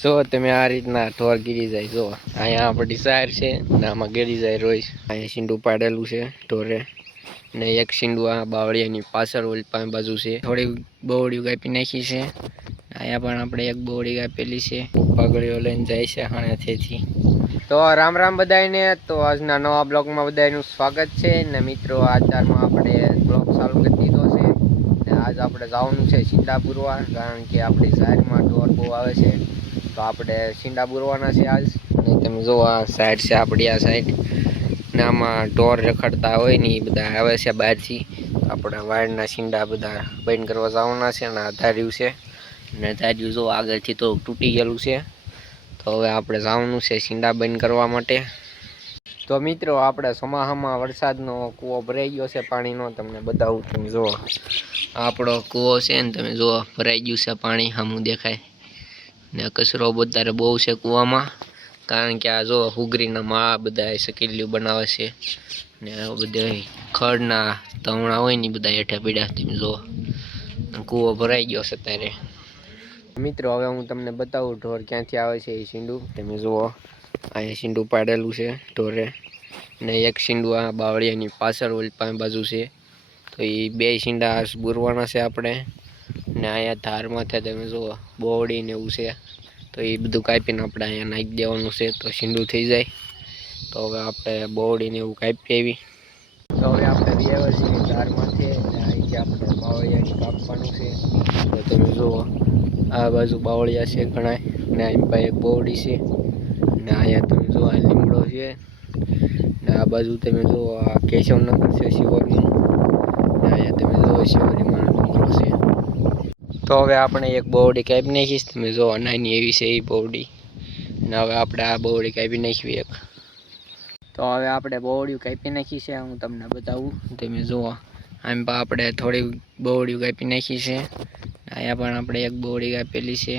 જો તમે આ રીતના ઢોર ગીરી જાય. જો અહીંયા આપણી સાર છે ને આમાં ગીરી જાય રોજ. અહીંયા સીંડું પાડેલું છે ઢોરે ને એક સીંડું આ બાવળિયાની પાછળ ઓલી પાંચ બાજુ છે. થોડી બોવડીઓ કાપી નાખી છે. અહીંયા પણ આપણે એક બોવડી કાપેલી છે. પાઘડીઓ લઈને જાય છે હાણેથી. તો રામ રામ બધાને. તો આજના નવા બ્લોગમાં બધાનું સ્વાગત છે ને મિત્રો આચારમાં આપણે બ્લોગ ચાલુ કરી દીધો છે ને આજ આપણે જવાનું છે સીંડા પૂરવા, કારણ કે આપણી શહેરમાં ઢોર બહુ આવે છે તો આપણે સીંડા પૂરવાના છે આજ. અને તમે જો આ સાઈડ છે આપણી, આ સાઈડ ને આમાં ઢોર રખડતા હોય ને એ બધા આવે છે બહારથી. આપણા વાડના સીંડા બધા બંધ કરવા જવાના છે અને ધાર્યું છે ને ધાર્યું જો આગળથી તો તૂટી ગયેલું છે. તો હવે આપણે જવાનું છે સીંડા બંધ કરવા માટે. તો મિત્રો આપણે ચોમાસામાં વરસાદનો કૂવો ભરાઈ ગયો છે પાણીનો, તમને બતાવું. તમે જુઓ આપણો કૂવો છે ને, તમે જુઓ ભરાઈ ગયું છે પાણી, સામું દેખાય ને કચરો વધારે બહુ છે કૂવામાં, કારણ કે આ જો હુગરીના મા બધા સકેલિયું બનાવે છે ને બધા ખડના તવણા હોય ને બધા હેઠા પીડ્યા. તમે જુઓ કૂવો ભરાઈ ગયો છે અત્યારે. મિત્રો હવે હું તમને બતાવું ઢોર ક્યાંથી આવે છે એ સીંડું. તમે જુઓ અહીંયા સીંડું પાડેલું છે ઢોરે ને એક સીંડું આ બાવળિયાની પાછળ ઓલી પાંચ બાજુ છે. તો એ બે સીંડા બુરવાના છે આપણે. ને અહીંયા ધારમાંથી તમે જુઓ બોવડી ને એવું છે, તો એ બધું કાપીને આપણે અહીંયા નાખી દેવાનું છે તો સીંડું થઈ જાય. તો હવે આપણે બોવડીને એવું કાપી આવી. તો હવે આપણે વ્યવસ્થિત ધારમાંથી અહીંથી આપણે બાવળિયાની કાપવાનું છે. તો તમે જુઓ આ બાજુ બાવળિયા છે ઘણા ને અહીં પાસે એક બોવડી છે ને અહીંયા તમે જુઓ આ લીમડો છે ને આ બાજુ તમે જુઓ આ કેશવનગર છે શિવરનું ને અહીંયા તમે જુઓ શિવરીમાં ડુંગરો છે. તો હવે આપણે એક બોવડી કાપી નાખીશ. તમે જો નાની એવી છે એ બોવડી ને હવે આપણે આ બોવડી કાપી નાખવી એક. તો હવે આપણે બોવડીઓ કાપી નાખી છે, હું તમને બતાવું. તમે જુઓ આમ પણ આપણે થોડી બોવડીઓ કાપી નાખી છે. અહીંયા પણ આપણે એક બોવડી કાપેલી છે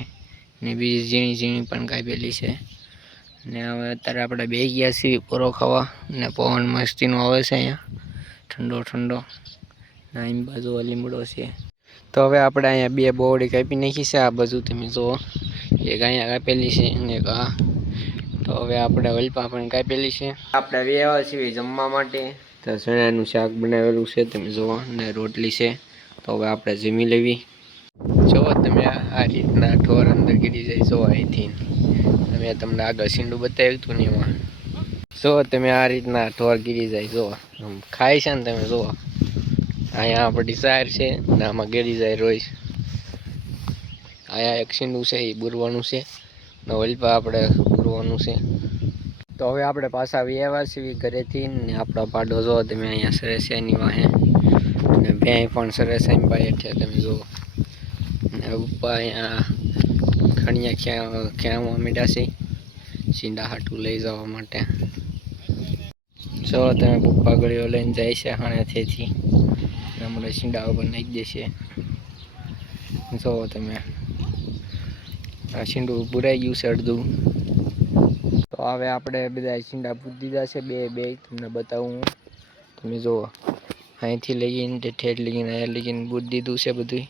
ને બીજી ઝીણી ઝીણી પણ કાપેલી છે. ને હવે અત્યારે આપણે બે ગયા છીએ પૂરો ખાવા ને પવન મસ્તીનો આવે છે અહીંયા ઠંડો ઠંડો ને આમ બાજુ લીમડો છે. તો હવે આપણે અહીંયા બે બોવડી કાપી નાખી છે. આ બાજુ તમે જુઓ એક અહીંયા કાપેલી છે ને એક આ. તો હવે આપણે વલપા પણ કાપેલી છે. આપણે વ્યવહાર છીએ જમવા માટે. તો ચણાનું શાક બનાવેલું છે તમે જુઓ ને રોટલી છે. તો હવે આપણે જમી લેવી. જુઓ તમે આ રીતના ઢોર અંદર ગીરી જાય. જુઓ અહીંથી તમે તમને આગળ સીંડું બતાવ્યું હતું ને એમાં જુઓ તમે આ રીતના ઢોર ગીરી જાય. જુઓ ખાય છે ને, તમે જુઓ અહીંયા આપણી સાર છે ને આમાં ગીરી જાય રોજ. અહીંયા એક સીંડું છે એ બુરવાનું છે ને વલપા આપણે બુરવાનું છે. તો હવે આપણે પાછા વ્યવહાર છીએ ઘરેથી ને આપણો પાડો જુઓ તમે અહીંયા સરસ છે એની વાહે ને ભેંય પણ સરસ એમ પાય છે. તમે જુઓ ને ઉપર અહીંયા ખણિયા ખ્યાવા મીઠા છે સીંડા હાટું લઈ જવા માટે. જો તમે પાઘડીઓ લઈને જાય છે હાણેથી હમણાં સીંડા ઉપર નાખી દેશે. જો તમે આ સીંડું પુરાઈ ગયું છે અડધું. તો હવે આપણે બધા સીંડા પૂરી દીધા છે બે તમને બતાવું. તમે જુઓ અહીંથી લઈને ઠેઠ લઈને અહીંયા લઈને પૂરી દીધું છે બધું.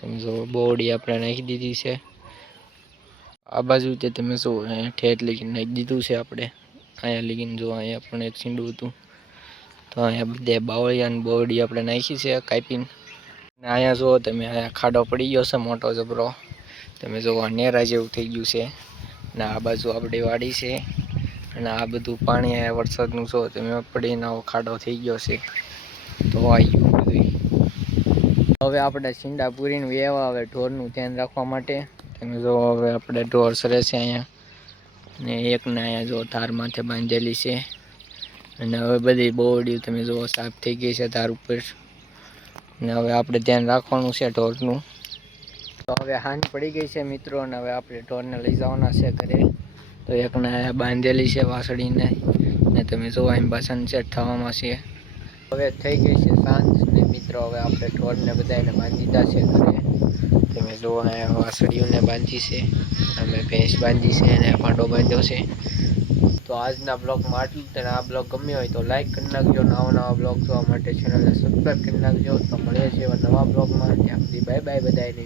તમે જુઓ બોવડી આપણે નાખી દીધી છે આ બાજુ. તે તમે જુઓ અહીંયા ઠેઠ લઈને નાખી દીધું છે આપણે. અહીંયા લઈને જુઓ અહીંયા પણ એક સીંડું હતું તો અહીંયા બધે બાવળિયાની બોવડી આપણે નાખી છે કાપીને. અહીંયા જુઓ તમે અહીંયા ખાડો પડી ગયો છે મોટો જબરો. તમે જુઓ નેરા જેવું થઈ ગયું છે ને આ બાજુ આપણી વાડી છે અને આ બધું પાણી અહીંયા વરસાદનું જો તમે પડીને આવો ખાડો થઈ ગયો છે. તો આવી ગયું બધું. હવે આપણે સીંડા પૂરીને વેવા આવે ઢોરનું ધ્યાન રાખવા માટે. તમે જો હવે આપણે ઢોર સરે છે અહીંયા ને એકને અહીંયા જો ધાર માથે બાંધેલી છે અને હવે બધી બોવડી તમે જુઓ સાફ થઈ ગઈ છે ધાર ઉપર ને હવે આપણે ધ્યાન રાખવાનું છે ઢોરનું. તો હવે હાંજ પડી ગઈ છે મિત્રો અને હવે આપણે ઢોરને લઈ જવાના છે ઘરે. તો એકને બાંધેલી છે વાસળીને ને તમે જુઓ એમ બાસણ સેટ થવામાં છે. હવે થઈ ગઈ છે સાંજ ને મિત્રો હવે આપણે ઢોરને બધાને બાંધી દીધા છે ઘરે. તમે જુઓ અહીંયા વાસળીઓને બાંધી છે, અમે ભેંસ બાંધી છે અને પાંડો બાંધ્યો છે. તો આજના બ્લોગમાં આટલું જ. આ બ્લોગ ગમ્યો હોય તો લાઈક કરી નાખજો. નવા બ્લોગ જોવા માટે ચેનલને સબસ્ક્રાઈબ કરી નાખજો. તો મળીએ છીએ નવા બ્લોગમાં. ત્યાં સુધી બાય બાય બધાને.